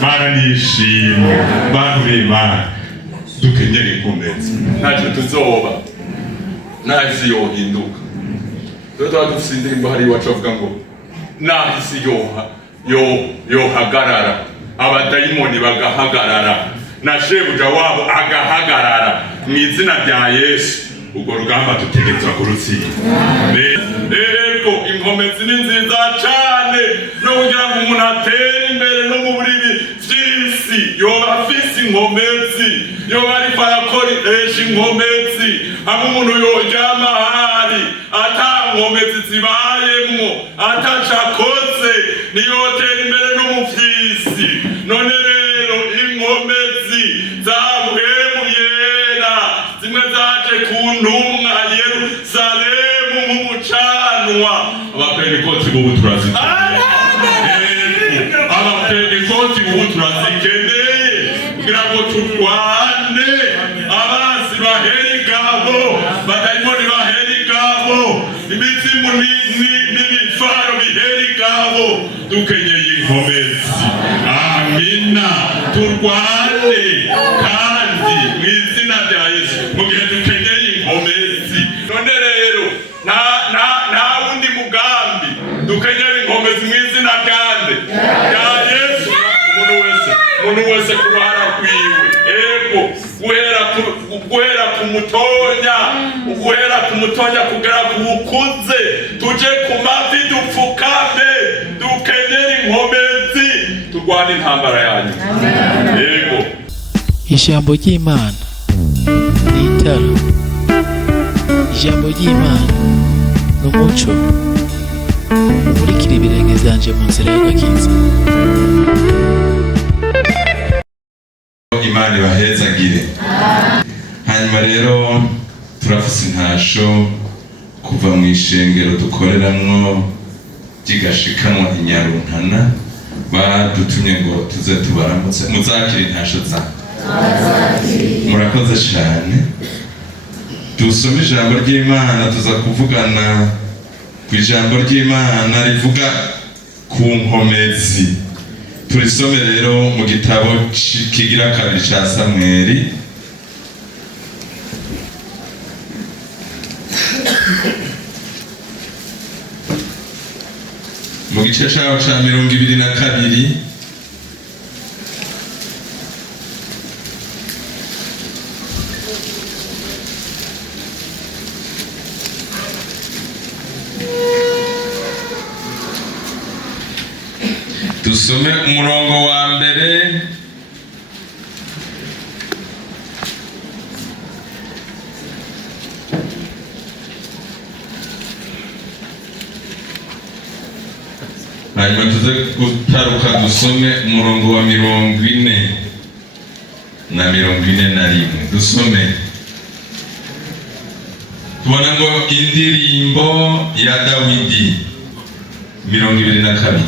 Mana nishimwe bantu b'Imana dukenyere inkomezi ntacyo tuzoba nahisi yohinduka tuba dufise indirimbo hari iwacu bavuga ngo nahisi yohagarara abadayimoni bagahagarara na shebuja wabo agahagarara mu izina rya Yesu ubwo rugamba dutegerezwa kurutsinda. Rero inkomezi ni nziza cyane no kugira ngo umuntu atere imbere no mu buribi vy'isi yoba afise inkomezi yoba ariko arakoresha inkomezi hamwe umuntu yoryama hari ata nkomezi zibayemwo atacakoze niyotera imbere no mu vy'isi. None rero inkomezi zamuhemu yera zimwe zaje ku ntumwa Yerusalemu nk'umucanwa abapentekoti bubu turazikeneye abapentekoti bubu turazikeneye kugira ngo turwane abansi bahera ingabo badayimoni bahera ingabo imizimu n'ibifaro bihera ingabo dukenyeye inkomezi. Amina turwane kandi mu izina rya Yesu mu gihe dukenyeye inkomezi. None rero nta wundi mugambi dukenyeye inkomezi mu izina rya Yesu. Umuntu wese ku ruhara rwiwe ego guhera ku mutonya kugera ku ukuze tuje ku mavi dupfukame dukenyeye inkomezi turwane intambara yanyu. Ego ijambo ry'Imana ni itara, ijambo ry'Imana ni umuco umurikira ibirenge vyanje mu nzira y'agakiza. Imana ibahezagire. Hanyuma rero turafise intasho kuva mu ishengero dukoreramwo ry'igashikanwa Inyaruntana badutumye ngo tuze tubaramutse muzakira intasho zanyu. Murakoze cyane. Dusome ijambo ry'Imana tuza kuvugana ku ijambo ry'Imana rivuga ku nkomezi. Turisome rero mu gitabo kigira kabiri ca Samweli mu gice caho ca 22 dusome umurongo wa mbere hanyuma tuze gutaruka dusome umurongo wa 40 na 41. Dusome tubona ngo indirimbo ya Dawidi 22.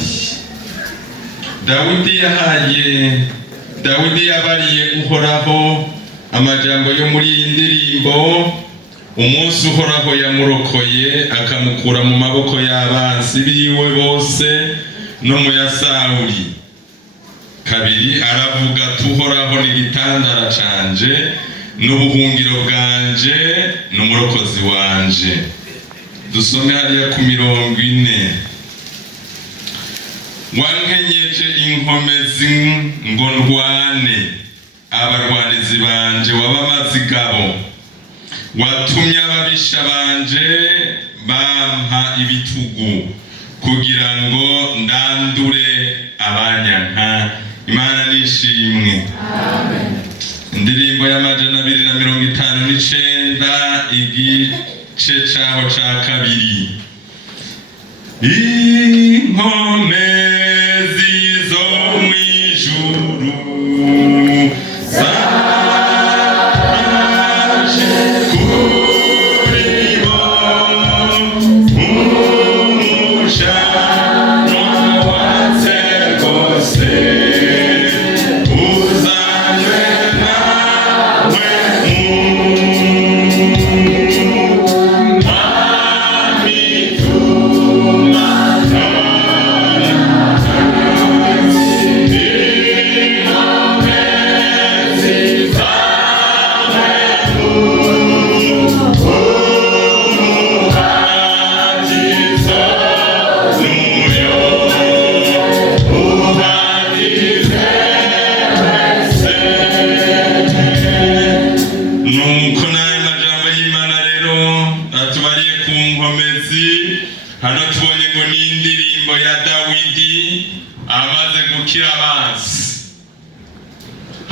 Dawidi yabariye Uhoraho amajambo yo muri iyi ndirimbo umunsi Uhoraho yamurokoye akamukura mu maboko y'abansi biwe bose no mu ya Sawuli. Kabiri aravuga ati Uhoraho ni igitandara canje n'ubuhungiro bwanje n'umurokozi wanje. Dusome hariya ku 40. Wankenyeje inkomezi ngo ndwane abarwanizi banje wabamazigabo watumye ababisha banje bampa ibitugu kugira ngo ndandure abanyanka. Imana nishimwe. Amen. Indirimbo y'amajana 259 igice caho ca kabiri. Inkomezi zo mwijuru zaje kuri bo umujanwa watse rwose uzanywe nawe mu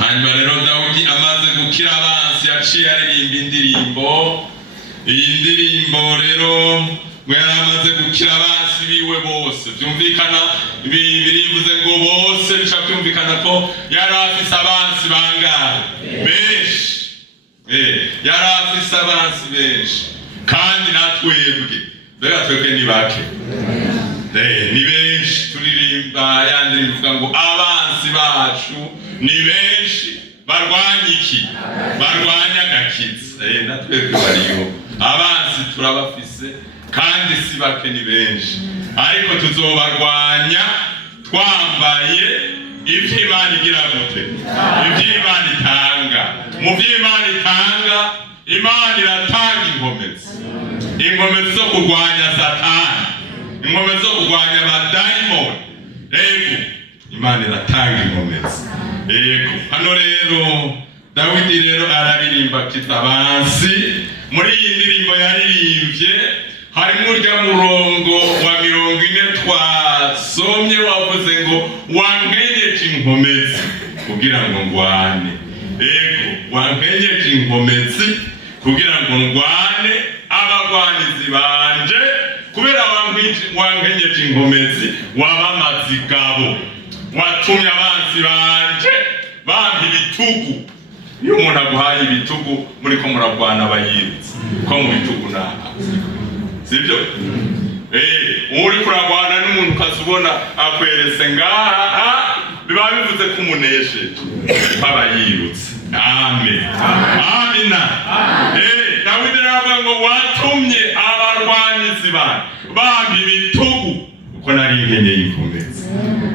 hanyuma rero Dawidi amaze gukira abansi yaciye aririmba indirimbo. Iyi ndirimbo rero ngo yari amaze gukira abansi biwe bose, byumvikana birivuze ngo bose, bishaka byumvikana ko yari afise abansi bangahe? Benshi. Yari afise abansi benshi, kandi natwebwe mbega twebwe ni bake? Ni benshi. Turirimba yandi bivuga ngo abansi bacu ni benshi barwanya iki? Barwanya agakiza. Natwebwe bariho abansi turabafise, kandi si bake, ni benshi, ariko tuzobarwanya twambaye ivyo Imana igira gute? Ivyo Imana itanga. Mu vyo Imana itanga, Imana iratanga inkomezi zo kurwanya Satani, inkomezi zo kurwanya abadayimoni. Imana iratanga inkomezi. Hano rero Dawidi rero araririmba kita abansi. Muri iyi ndirimbo yaririmbye harimo urya murongo wa 40 twasomye wavuze ngo wankenyeje inkomezi kugira ngo ngwane. Wankenyeje inkomezi kugira ngo ngwane abagwanizi banje, kubera wankenyeje inkomezi wabamaze igabo, watumye abansi banje bampa ibitugu. Iyo umuntu aguhaye ibitugu muri ko muragwana abayirutse, ko mu bitugu naha, sibyo? Uri kuragwana n'umuntu ukazubona akweretse ngaha, biba bivuze ko umunesheje, abayirutse. Amen. Amina. Dawidi aravuga ngo watumye abarwanizi bampa ibitugu, uko nari nkenyeye inkomezi.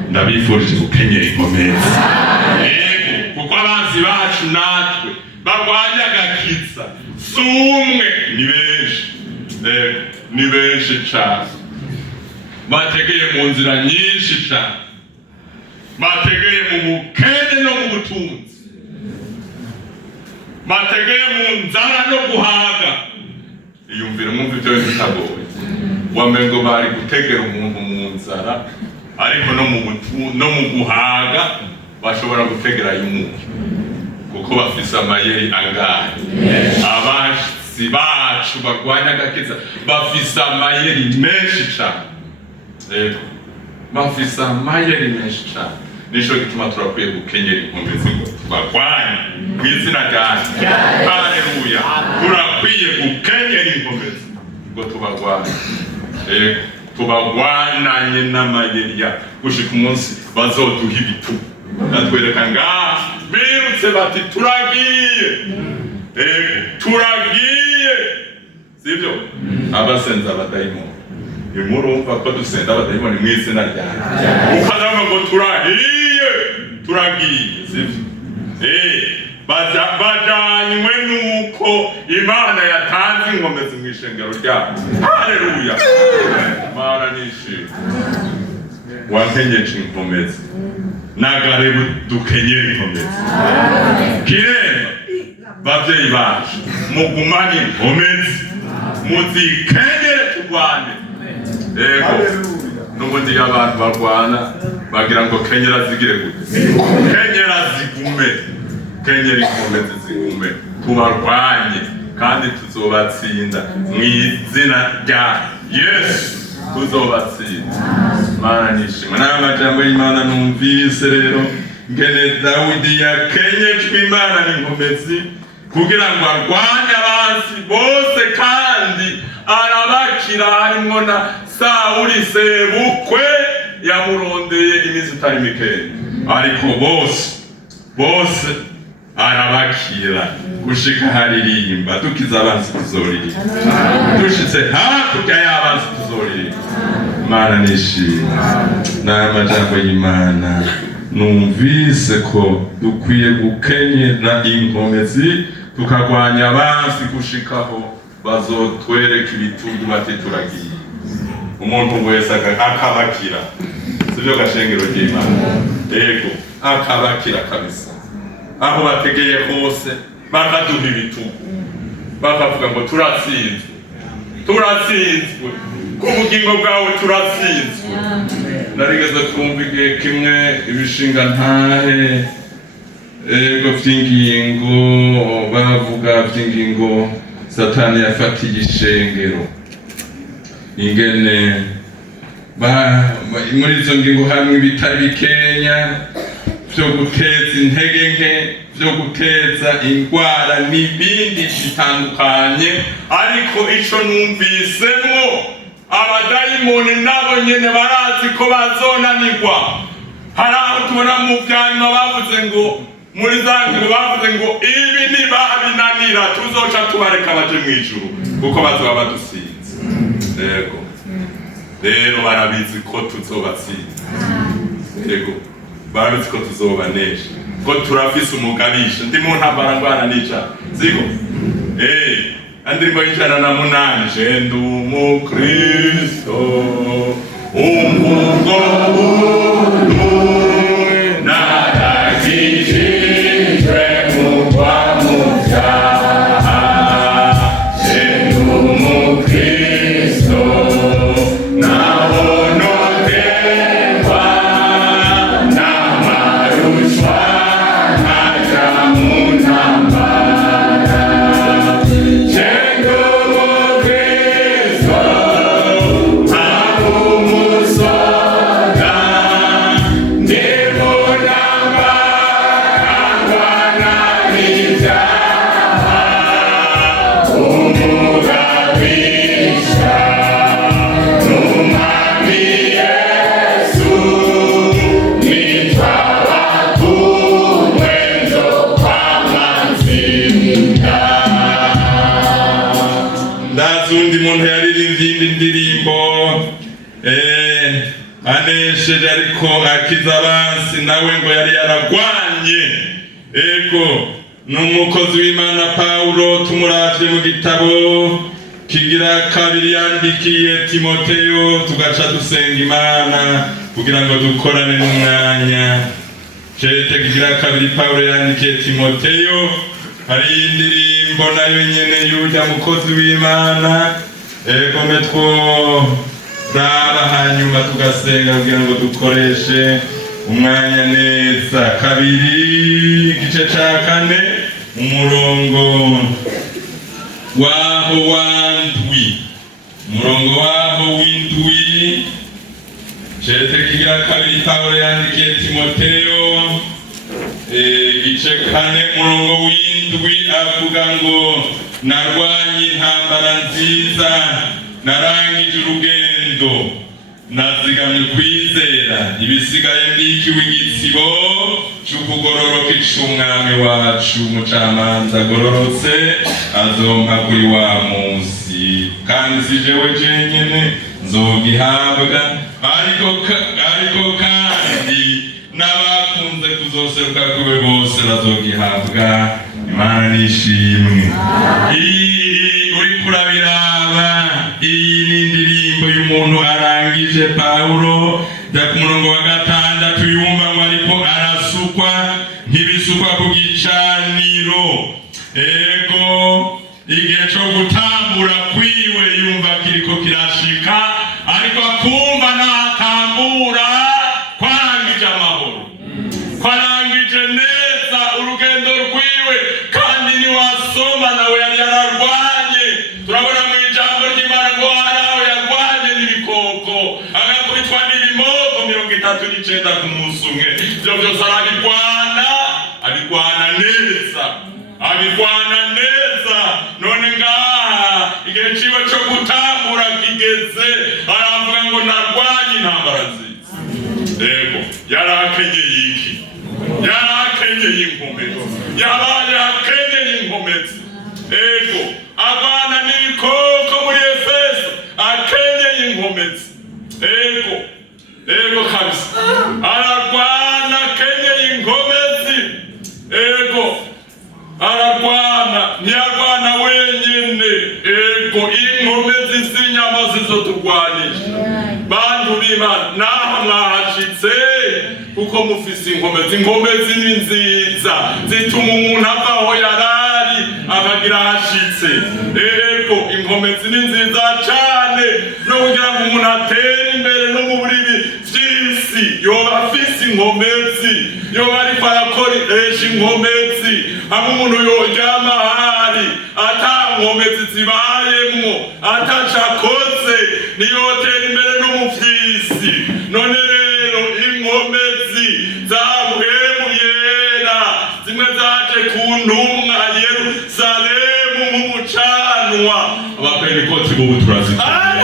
Ndabifurije gukenyera inkomezi. Kuko abansi bacu natwe barwanya agakiza si umwe, ni benshi. Ni benshi cyane, bategeye mu nzira nyinshi cyane, bategeye mu bukene no mu butunzi, bategeye mu nzara no guhaga. Iyumvire mwumva ibyo bitagoye, wamengo bari gutegera umuntu mu nzara, ariko no mu guhaga bashobora gutegera umuntu, kuko bafise amayeri angahe? Abansi bacu barwanya agakiza bafise amayeri menshi cyane. Bafise amayeri menshi cyane. Nico gituma turakwiye gukenyera inkomezi ngo tubarwanye mu izina ryanjye. Haleluya. Turakwiye gukenyera inkomezi ngo tubarwanye. Tubarwananye n'amayeri ya gushika umunsi bazoduha ibitugu, natwereka ngaha birutse bati turagiye. Turagiye, sibyo? Abasenza abadayimoni, imurumva ko dusenda abadayimoni mu izina ryanjye, ukazama ngo turagiye, sibyo? Bajanywe nuko Imana yatanze inkomezi mu ishengero ryacu. Haleluya. Imana nishimye. Wankenyeje inkomezi, nagare dukenyera inkomezi. Kiremba bavyeyi bacu mugumane inkomezi, muzikenyere turwane. N'ubundi abantu barwana bagira ngo kenyera zigire gute? Kenyera zigume, kenyera inkomezi zigume, tubarwanye kandi tuzobatsinda mu izina rya Yesu. Tuzobatsinda. Mana nishimwe. N'amajambo y'Imana numvise rero ngene Dawidi yakenyejwe Imana n'inkomezi kugira ngo arwanye abansi bose, kandi arabakira. Harimo na Sawuli sebukwe yamurondeye iminsi itari mikeya, ariko bose arabakira gushika haririmba. Dukiza abansi tuzoririmba, dushitse hakurya y'abansi tuzoririmba. Mana nishimwe. N'amajambo y'Imana numvise ko dukwiye gukenyera inkomezi tukarwanya abansi gushikaho bazotwereka ibitugu bati turagiye. Umuntu wese akabakira, sibyo gashengero ry'Imana? Akabakira kabisa. Aho bategeye hose bakaduha ibitugu, bakavuga ngo turatsinzwe ku bugingo bwawe, turatsinzwe. Narigeze kumva igihe kimwe ibishinga ntahe ego vy'ingingo bavuga vy'ingingo Satani yafatiye ishengero ingene muri izo ngingo hamwe bitari bikenya vyo guteza intege nke, vyo guteza ingwara n'ibindi bitandukanye, ariko ico numvisemwo abadayimoni nabo nyene barazi ko bazonanirwa. Hari aho tubona mu vyanyuma bavuze ngo muri za ngingo bavuze ngo ibi nibabinanira tuzoca tubareka baje mw'ijuru kuko bazoba badusinze. Rero barabizi ko tuzobatsinda. Barabizi ko tuzobanesha, ko turafise umugabisha. Ndi mu ntambara ngwana nica siko andirimbo y'ijana na munani, je ndi umukristo umugabo narakijijwe mugwa mu vyaha, je ndi umukristo nahonoterwa n'amarushwa nkaja mu ntambara, je ndi umukristo nkaba umusoda ndi mu ntambara ngwana n'ivyaha, umugabisha n'umwami Yesu nitwa bakumwe nzokwama ntsinda. Ndazi undi muntu yaririmbye indi ndirimbo anesheje ariko akiza abansi, nawe ngo yari yaragwanye. Ego n'umukozi w'Imana Paulo tumuravye mu gitabo kigira kabiri yandikiye Timoteyo, tugaca dusenga Imana kugira ngo dukorane n'umwanya. Cete kigira kabiri Paulo yandikiye Timoteyo, hari indirimbo nayo nyene y'urya mukozi w'Imana. Ego metwo raba hanyuma tugasenga kugira ngo dukoreshe umwanya neza. Kabiri igice ca kane umurongo waho w'indwi, umurongo waho w'indwi. Cete kigira kabiri Paulo yandikiye Timoteyo igice kane umurongo w'indwi avuga ngo narwanye intambara nziza, narangije urugendo, nazigamye kwizera, ibisigaye mbikiwe igitsibo c'ukugororoka ic'umwami wacu umucamanza agororotse azompa kuri wa munsi, kandi si jewe jenyene nzogihabwa, ariko kandi n'abakunze kuzoseruka kube bose bazogihabwa. Imana nishimwe. Uriko urabiraba, iyi ni indirimbo y'umuntu arangije Paulo, ja ku murongo wa 6 yumva ngo ariko arasukwa nk'ibisukwa ku gicaniro. Ego igihe co gutambura kwiwe yumva kiriko kirashika, ariko akumva natambura kwarangije amahoro, kwarangije neza urugendo rwiwe, kandi ni wasoma nawe yari yararwanye. Turabona mu ijambo ry'Imana ngo haraho yarwanye n'ibikoko, agakubitwa n'ibimogo 39 ku munsi umwe. Ivyo vyose abirwana neza. None ngaha igihe ciwe co gutambura kigeze, aravuga ngo narwanye intambara nziza. Ego yarakenyeye iki? Yarakenyeye inkomezi, yabaye akenyeye inkomezi. Ego abana n'ibikoko muri Efeso akenyeye inkomezi. Ego kabisa ararwana akenyeye inkomezi. Ego ararwana, ntiyarwana wenyene. Ego inkomezi z'inyama zizoturwanisha. Bantu b'Imana naho mwahashitse kuko mufise inkomezi. Inkomezi ni nziza, zituma umuntu ava aho yarari akagira ahashitse. Ego inkomezi ni nziza cane, no kugira ngo umuntu atere imbere no mu buribi vy'isi yoba afise inkomezi. yo bari farakoresha inkomezi hamwe umuntu yoryama hari ata nkomezi zibayemwo atacakoze niyotera imbere n'umufyisi. None rero inkomezi zabuhemu yera zimwe zaje ku ntumwa Yerusalemu nk'umucanwa. Abapentekoti bubu turazikeneye,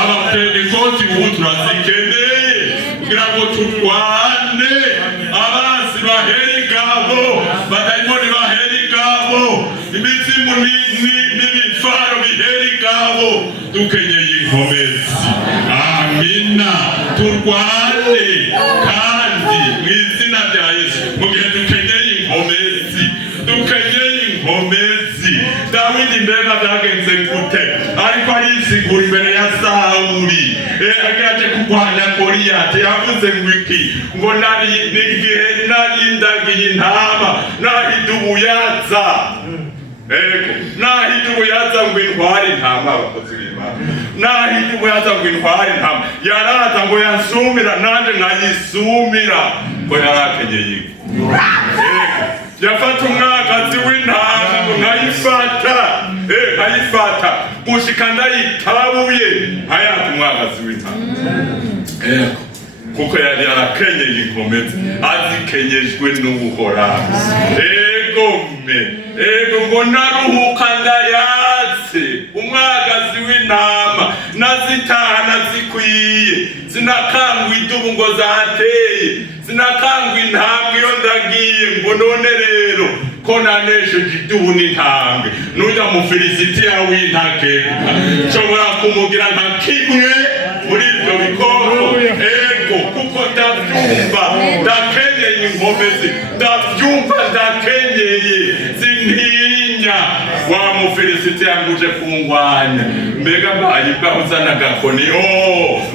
abapentekoti bubu turazikeneye kugira ngo turwane abansi bahera ingabo, badayimoni bahera ingabo, imizimu n'ibifaro bihera ingabo. Dukenyeye inkomezi, amina, turwane kandi mu izina rya Yesu. Mu gihe dukenyeye inkomezi, dukenyeye inkomezi. Dawidi mbega byagenze gute? Ariko arisigura imbere ya Sawuli agaje kurwanya Goliyati, yavuze ngo iki? Ngo n'igihe narindagiye intama nahita ubuyaza, nahita ubuyaza ngo intware intama. Abakozi b'Imana, nahita ubuyaza ngo intware intama. Yaraza ngo yansumira nanje nkayisumira, ngo yarakenyeye yafata umwagazi w'intama ngo nkayifata gushika ndayitabuye nkayata umwagazi w'intama. Kuko yari yarakenyeye inkomezi, azikenyejwe n'Uhoraho. Ego ngo naruhuka ndayatse umwagazi w'intama, nazitaha nazikwiye, sinakangwa idubu ngo zateye, sinakangwa intambwe iyo ndagiye. Ngo none rero ko nanesheje idubu n'intambwe, n'ujya mu Filisitiya w'intakeka nshobora kumugira nka kimwe muri ibyo bikoko. Ego kuko ndabyumva, ndakenyeye inkomezi, ndabyumva, ndakenyeye, sintinya wa Mufilisitiya nguje kungwanya. Mbega mbaye bwahuzana agakoni,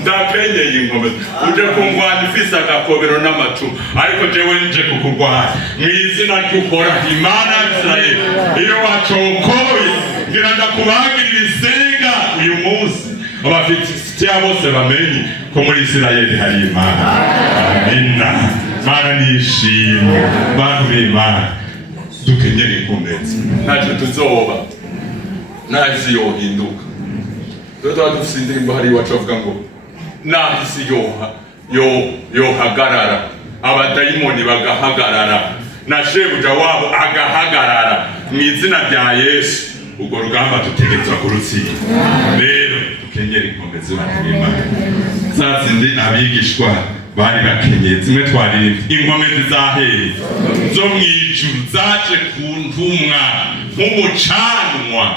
ndakenyeye inkomezi, uje kungwanya ufise agakobero n'amacumu, ariko jewe nje kukurwanya mu izina ry'Uhoraho Imana ya Isirayeli. Iyo wacokoye ngira ndakubagira ibisiga uyu munsi, Abafilisitiya bose bamenye ko muri Isirayeli hari Imana. Amina. Mana nishimwe, bantu b'Imana, dukenyeye inkomezi, ntacyo tuzoba, nahisi yohinduka. Tuba dufise indirimbo hari iwacu bavuga ngo nahisi yohagarara, abadayimoni bagahagarara, na shebuja wabo agahagarara. Mu izina rya Yesu urwo rugamba dutegerezwa kurutsinda. Rero dukenyere inkomezi, bantu b'Imana. Za zindi abigishwa bari bakenyeye, zimwe twaririmba, inkomezi zaheye zo mw'ijuru zaje ku ntumwa nk'umucanwa.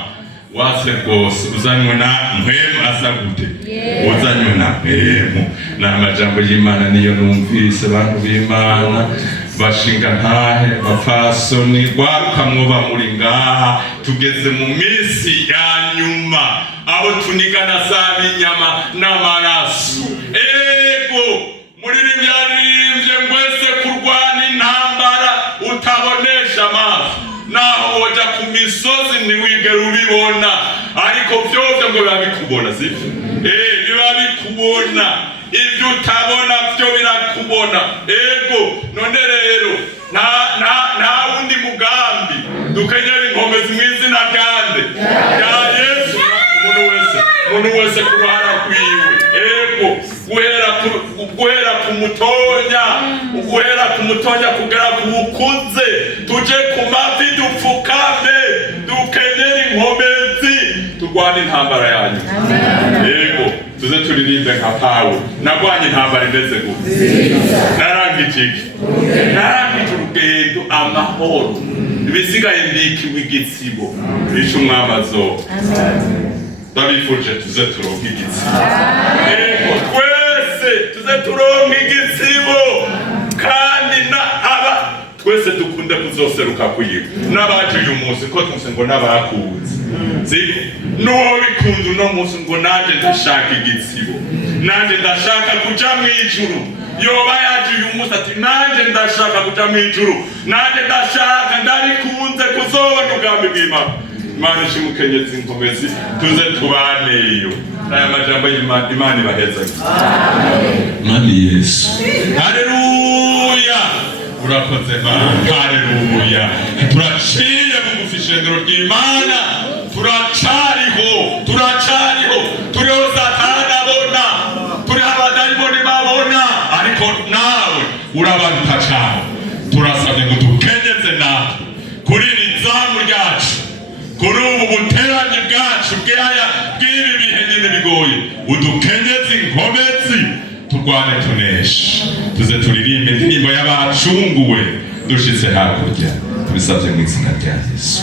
Wase rwose uzanywe na mpwemu asa gute? Uzanywe na mpwemu. N'amajambo y'Imana niyo numvise, bantu b'Imana, bashinga ntahe, bapfasoni, rwarukamwo muri ngaha. Tugeze mu minsi ya nyuma, abo tunigana saba inyama n'amaraso. Ego muri bivyarivye ngwese kurwana intambara utabonesha amaso, naho woja ku misozi ntiwigera ubibona, ariko vyovyo ngo biba bikubona, sivyo? Biba bikubona, ivyo utabona vyo birakubona. Ego none rero nta wundi mugambi, dukenyere inkomezi mu izina ryande rya Yesu. Umuntu wese kuruhara kwiwe. Ego guhera ku mutonya kugera ku ukuze, tuje ku mavi dupfukame, dukenyere inkomezi, turwane intambara yanyu. Ego tuze turirimbe nka Pawulo, nagwanye intambara imeze gute? Narangije urugendo amahoro, ibisigaye mbikiwe igitsibo, ico umwami azoba. Ndabifurije tuze turonke igitsibo. Ego twese tuze turonke igitsibo, kandi twese dukunde kuzoseruka kuyiga. N'abaje uyu munsi ko twese ngo n'abakunze, siko n'uwo bikunze uno munsi ngo nanje ndashaka igitsibo, nanje ndashaka kuja mw'ijuru. Yoba yaje uyu munsi ati nanje ndashaka kuja mw'ijuru, nanje ndashaka ndarikunze kuzobona ubwami bw'Imana. Imana ishimukenyezi inkomezi, tuze tubaneyo. aya majambo y'Imana, Imana ibaheza. Mwami Yesu, haleluya, urakoze Mana, haleluya. Turaciye bugufi ishengero ry'Imana, turacariho, turiho Satani abona, turiho abadayimoni babona, ariko nawe urabaruta cyane. Turasabye ngo dukenyeze natwe kuri iri zamu ryacu, kuri ubu buteranye bwacu bw'ibi bihe nyine bigoye, udukenyeze inkomezi, turwane tuneshe, tuze turirimbe indirimbo y'abacunguwe dushitse hakurya. Tubisabye mu izina rya Yesu.